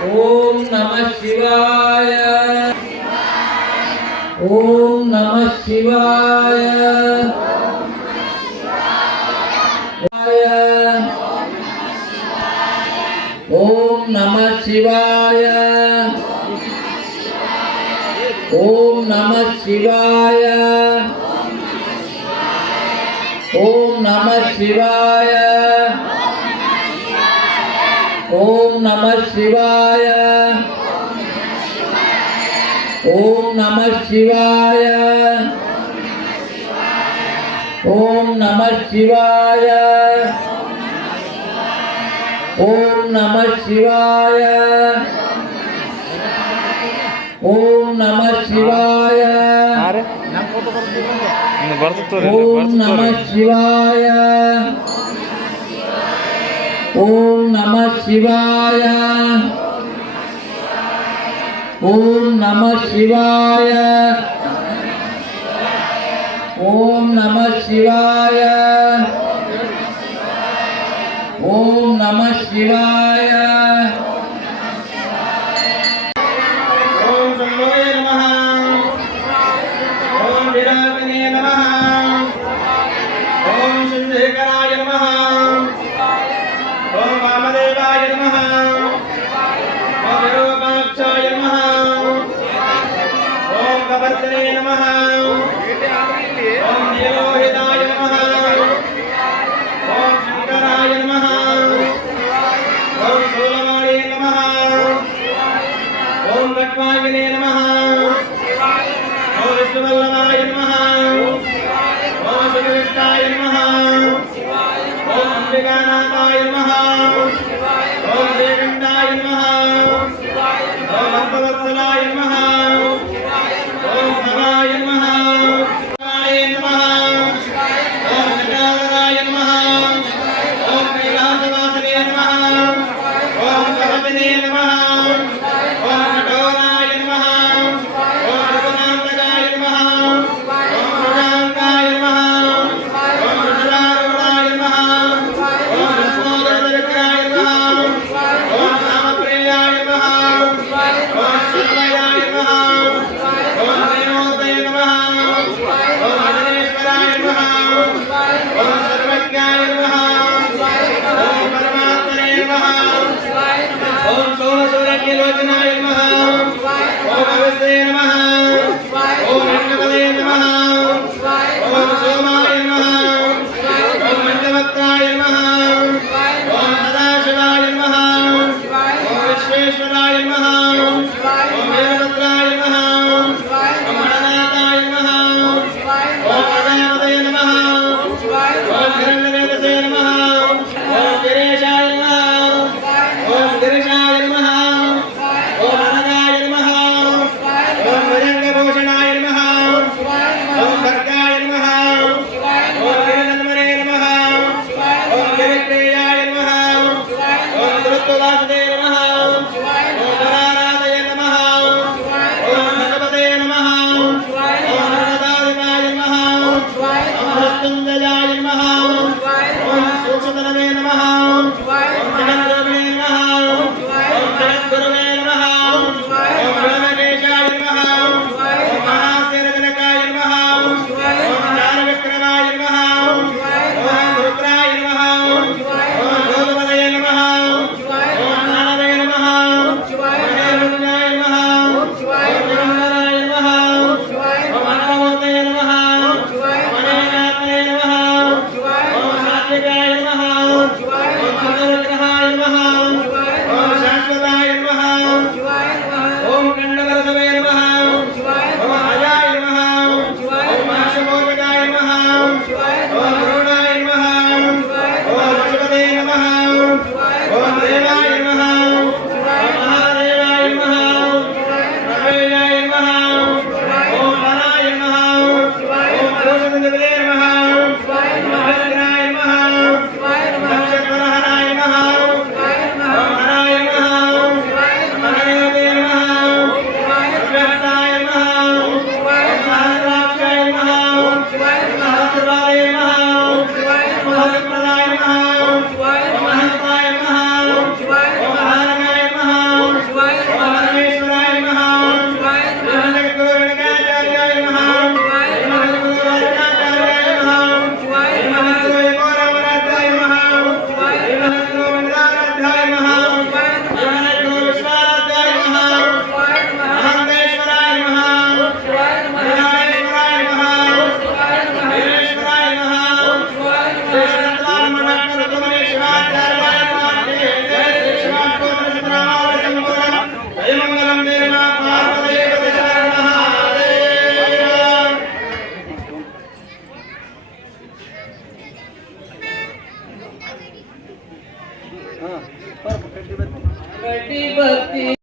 ఓం నమః శివాయ ఓం నమః శివాయ ఓం నమః శివాయ ఓం నమః శివాయ ఓం నమః శివాయ ఓం నమః శివాయ ఓం నమః శివాయ ఓం నమః శివాయ ఓం నమః శివాయ ఓం నమః శివాయ ఓం నమః శివాయ ఓం నమః శివాయ ఓం నమః శివాయ ఓం నమః శివాయ ఓం నమః శివాయ ఓం శంభవే నమః ఓం విరాజనే నమః ఓం శంకరాయ నమః ఓం వామదేవాయ నమః ఓం విరూపాక్షాయ నమః ఓం కవర్ధనే నమః ఓం నీలోహితాయ నమః ఓం శంకరాయ నమః ఓం శూలమాణే నమః ఓం లక్ష్మాగినే నమః ఓం విష్ణువల్లభాయ నమః ఓం సుఖవిష్టాయ నమః ఓం అంబికానాథాయ నమః ఓం శ్రీకంఠాయ నమః ఓం భక్తవత్సలాయ నమః ఓం భవాయ నమః శివాయ నమః ఓం శంకరాయ నమః ఓం కైలాసవాసనే నమః ఓం కవపినే నమః ఓం కఠోరాయ నమః ఓం రఘునాథకాయ నమః ఓం మృగాంకాయ నమః ఓం వృషభారూఢాయ నమః ఓం విష్ణోదరవిగ్రహాయ నమః ఓం రామప్రియాయ నమః ఓం శివాయ నమః ఓం దేవోదయ నమః ఓం అజనేశ్వరాయ నమః ఓం సర్వజ్ఞాయ నమః ఓం పరమాత్మనే నమః ఓం సోమసూరజ్ఞలోచనాయ నమః ఓం అగస్త్యే నమః ఓం రంగపదే నమః ఓం సోమాయ నమః ఓం మంగవక్త్రాయ నమః ఓం సదాశివాయ నమః ఓం విశ్వేశ్వరాయ నమః ఓం వీరభద్రాయ నమః ఓం గణనాథాయ నమః ఓం ప్రజాపతయ నమః ఓం హిరణ్యవేదసే నమః ఓం గిరీశాయ నమః ఓం గిరిశాయ నమః ఓం అనగాయ నమః ఓం భుజంగభూషణాయ నమః ఓం భర్గాయ నమః ఓం గిరినందనే నమః ఓం గిరిప్రియాయ నమః ఓం గురుత్వవాసుదే నమః ఓం వరారాధయ నమః ఓం భగవతే నమః ఓం వరదాధిపాయ నమః ఓం మృత్యుంజయాయ నమః ఓం సూక్ష్మతనవే నమః ఓం జగద్రూపిణే నమః ఓం జగద్గురువే నమః ఓం వ్యోమకేశాయ నమః ఓం మహాశీలజనకాయ నమః ఓం చారవిక్రమాయ నమః ఓం రుద్రాయ నమః ఓం భూతపదయ నమః ఓం నానవే నమః ఓం హేరుణ్యాయ నమః ఓం నిరంజనాయ నమః ఓం అన్నమూర్తే నమః ఓం అనేకాత్మనే నమః ఓం సాత్వికాయ నమః ఓం శుద్ధవిగ్రహాయ నమః ఓం శాశ్వతాయ నమః ఓం ఖండవరసవే నమః ఓం అజాయ నమః ఓం మహాశమోదకాయ నమః ఓం గరుడాయ నమః ఓం పశుపతే నమః ఓం దేవాయ